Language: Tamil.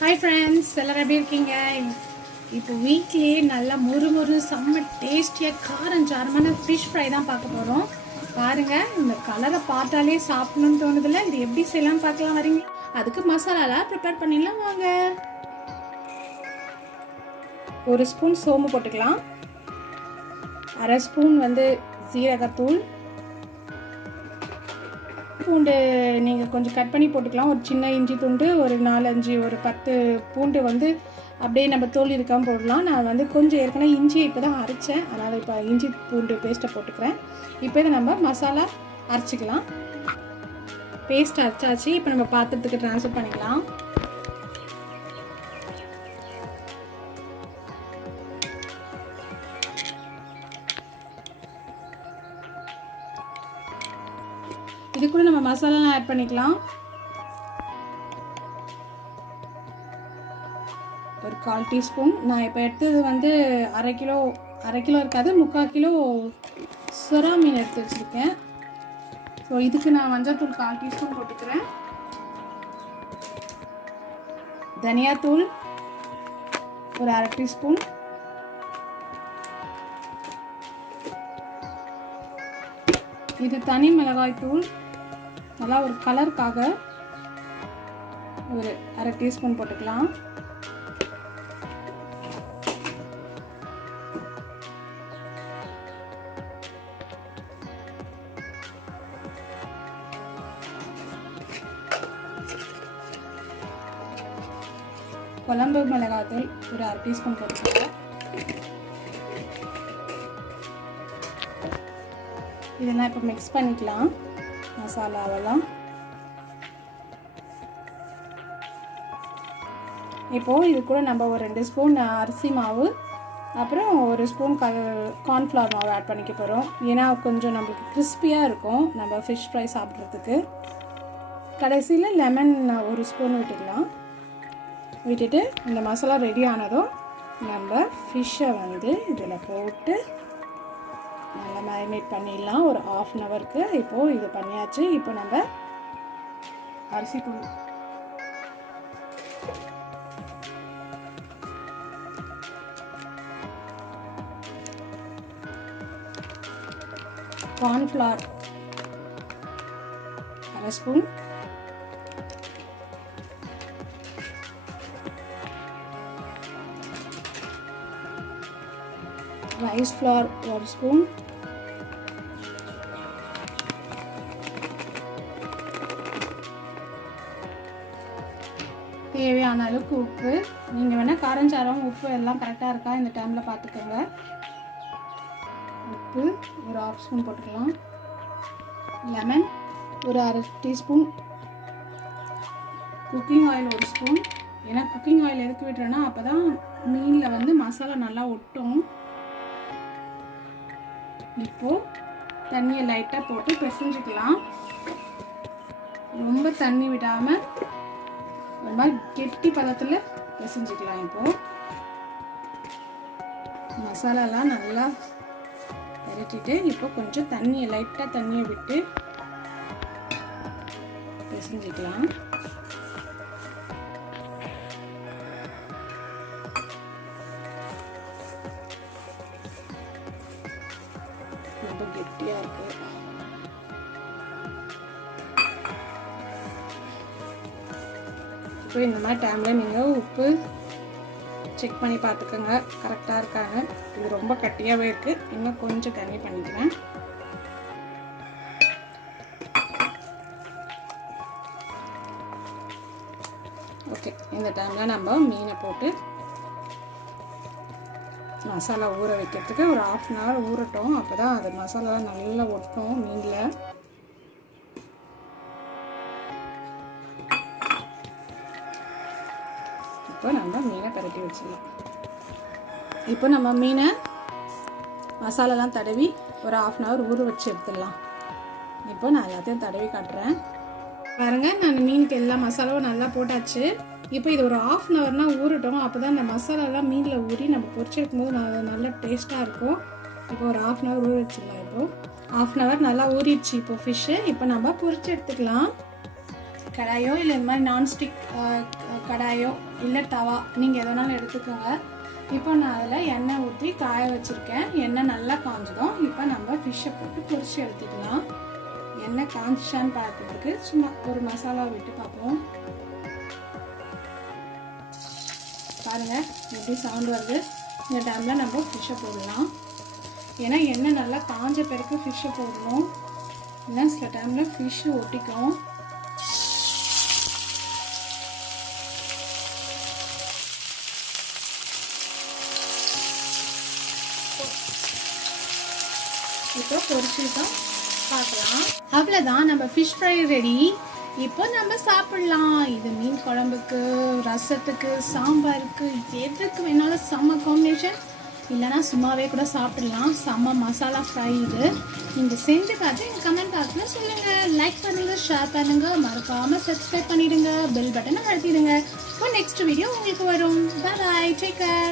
ஹாய் ஃப்ரெண்ட்ஸ், எல்லோரும் எப்படி இருக்கீங்க? இப்போ வீட்லேயே நல்லா முறு செம்ம டேஸ்டியாக காரஞ்சாரமான ஃபிஷ் ஃப்ரை தான் பார்க்க போகிறோம். பாருங்கள், இந்த கலரை பார்த்தாலே சாப்பிடணும்னு தோணுதில்ல. இது எப்படி செய்யலாம்னு பார்க்கலாம் வரீங்க. அதுக்கு மசாலாலாம் ப்ரிப்பேர் பண்ணிடலாம் வாங்க. ஒரு ஸ்பூன் சோம்பு போட்டுக்கலாம், அரை ஸ்பூன் சீரகத்தூள், பூண்டு நீங்கள் கொஞ்சம் கட் பண்ணி போட்டுக்கலாம். ஒரு சின்ன இஞ்சி துண்டு, ஒரு 4-5 ஒரு 10 பூண்டு அப்படியே நம்ம தோல் இருக்காமல் போடலாம். நான் கொஞ்சம் ஏற்கனவே இஞ்சி இப்போ தான் அரைச்சேன், அதனால் இப்போ இஞ்சி பூண்டு பேஸ்ட்டை போட்டுக்கிறேன். இப்போ இதை நம்ம மசாலா அரைச்சிக்கலாம். பேஸ்ட் அரைச்சாச்சு. இப்போ நம்ம பாத்திரத்துக்கு ட்ரான்ஸ்ஃபர் பண்ணிக்கலாம். இது கூட நம்ம மசாலாலாம் ஆட் பண்ணிக்கலாம். ஒரு 1/4 டீஸ்பூன். நான் இப்போ எடுத்தது அரை கிலோ இருக்காது, 3/4 கிலோ சுறா மீன் எடுத்து வச்சுருக்கேன். ஸோ இதுக்கு நான் மஞ்சள்தூள் 1/4 டீஸ்பூன் போட்டுக்கிறேன். தனியாத்தூள் ஒரு அரை டீஸ்பூன், இது தனி மிளகாய் தூள் நல்லா ஒரு கலருக்காக ஒரு அரை டீஸ்பூன் போட்டுக்கலாம். குழம்பு மிளகாய் தூள் ஒரு அரை டீஸ்பூன் போட்டுக்கலாம். இதெல்லாம் இப்போ மிக்ஸ் பண்ணிக்கலாம் மசாலாவெல்லாம். இப்போது இது கூட நம்ம ஒரு 2 ஸ்பூன் அரிசி மாவு, அப்புறம் ஒரு ஸ்பூன் கார்ன்ஃப்ளவர் மாவு ஆட் பண்ணிக்க போகிறோம். ஏன்னா கொஞ்சம் நம்மளுக்கு கிறிஸ்பியாக இருக்கும் நம்ம ஃபிஷ் ஃப்ரை சாப்பிட்றதுக்கு. கடைசியில் லெமன் ஒரு ஸ்பூன் விட்டுட்டு இந்த மசாலா ரெடி ஆனதும் நம்ம ஃபிஷ்ஷை இதில் போட்டு நல்லா மேரினேட் பண்ணிடலாம் ஒரு 1/2 ஹவருக்கு. இப்போது இது பண்ணியாச்சு. இப்போ நம்ம அரிசி தூள், கார்ன்ஃப்ளவர் அரை ஸ்பூன், ரைஸ் ஃப்ளவர் ஒரு ஸ்பூன், தேவையான அளவுக்கு உப்பு. நீங்கள் வேணால் காரஞ்சாரம் உப்பு எல்லாம் கரெக்டாக இருக்கா இந்த டைமில் பார்த்துக்கோங்க. உப்பு ஒரு 1/2 ஸ்பூன் போட்டுக்கலாம். லெமன் ஒரு அரை டீஸ்பூன், குக்கிங் ஆயில் ஒரு ஸ்பூன். ஏன்னா குக்கிங் ஆயில் எதுக்கு விட்டுறேன்னா அப்போ தான் மீனில் மசாலா நல்லா ஒட்டும். இப்போது தண்ணியை லைட்டாக போட்டு பிசைஞ்சிக்கலாம். ரொம்ப தண்ணி விடாமல் ஒரு மாதிரி கெட்டி பதத்தில் பிசைஞ்சிக்கலாம். இப்போது மசாலாலாம் நல்லா பெரட்டிட்டு இப்போ கொஞ்சம் லைட்டாக தண்ணியை விட்டு பிசைஞ்சிக்கலாம். ரொம்ப கெட்டியாக இருக்குது. இப்போ இந்த மாதிரி டைமில் நீங்கள் உப்பு செக் பண்ணி பார்த்துக்கோங்க கரெக்டாக இருக்காங்க. இது ரொம்ப கட்டியாகவே இருக்குது, இன்னும் கொஞ்சம் கம்மி பண்ணிக்கிறேன். ஓகே, இந்த டைமில் நம்ம மீனை போட்டு மசாலா ஊற வைக்கிறதுக்கு ஒரு 1/2 ஹவர் ஊறட்டும். அப்போ தான் அது மசாலா நல்லா ஒட்டும் மீனில். இப்போ நம்ம மீனை பரட்டி வச்சிடலாம். இப்போ நம்ம மீனை மசாலாலாம் தடவி ஒரு 1/2 ஹவர் ஊற வச்சு எடுத்துடலாம். இப்போ நான் எல்லாத்தையும் தடவி காட்டுறேன் பாருங்கள். நான் மீனுக்கு எல்லா மசாலாவும் நல்லா போட்டாச்சு. இப்போ இது ஒரு 1/2 ஹவர்னா ஊறட்டும். அப்போ தான் இந்த மசாலாலாம் மீனில் ஊறி நம்ம பொரிச்சு எடுக்கும்போது நல்லா டேஸ்ட்டாக இருக்கும். இப்போ ஒரு 1/2 ஹவர் ஊற வச்சிடலாம். இப்போது 1/2 ஹவர் நல்லா ஊறிடுச்சு இப்போ ஃபிஷ்ஷு. இப்போ நம்ம பொரிச்சு எடுத்துக்கலாம். கடாயோ இல்லை இந்த மாதிரி நான்ஸ்டிக் கடாயோ இல்லை தவா நீங்கள் எதனாலும் எடுத்துக்கோங்க. இப்போ நான் அதில் எண்ணெய் ஊற்றி காய வச்சுருக்கேன். எண்ணெய் நல்லா காஞ்சதும் இப்போ நம்ம ஃபிஷ்ஷை போட்டு பொரிச்சு எடுத்துக்கலாம். எண்ணெய் காஞ்சிச்சான்னு பார்க்கறதுக்கு சும்மா ஒரு மசாலா விட்டு பார்ப்போம். பாருங்கள் எப்படி சவுண்ட் வருது. இந்த டைமில் நம்ம ஃபிஷ்ஷை போடலாம். ஏன்னா எண்ணெய் நல்லா காஞ்ச பிறகு ஃபிஷ்ஷை போடணும். இல்லைன்னா சில டைமில் ஃபிஷ்ஷு ஒட்டிக்கும். இப்போ பொரிச்சுட்டோம் பார்க்கலாம். அவ்வளோதான், நம்ம ஃபிஷ் ஃப்ரை ரெடி. இப்போ நம்ம சாப்பிடலாம். இது மீன் குழம்புக்கு, ரசத்துக்கு, சாம்பாருக்கு, எதுக்கு வேணாலும் செம்ம காம்பினேஷன். இல்லைனா சும்மாவே கூட சாப்பிடலாம். செம்ம மசாலா ஃப்ரை இது. நீங்கள் செஞ்சு பார்த்து எங்கள் கமெண்ட் பாக்ஸில் சொல்லுங்கள். லைக் பண்ணுங்கள், ஷேர் பண்ணுங்கள், மறக்காமல் சப்ஸ்கிரைப் பண்ணிவிடுங்க, பெல் பட்டனை அழுத்திடுங்க. இப்போ நெக்ஸ்ட் வீடியோ உங்களுக்கு வரும். பாய், டேக் கேர்.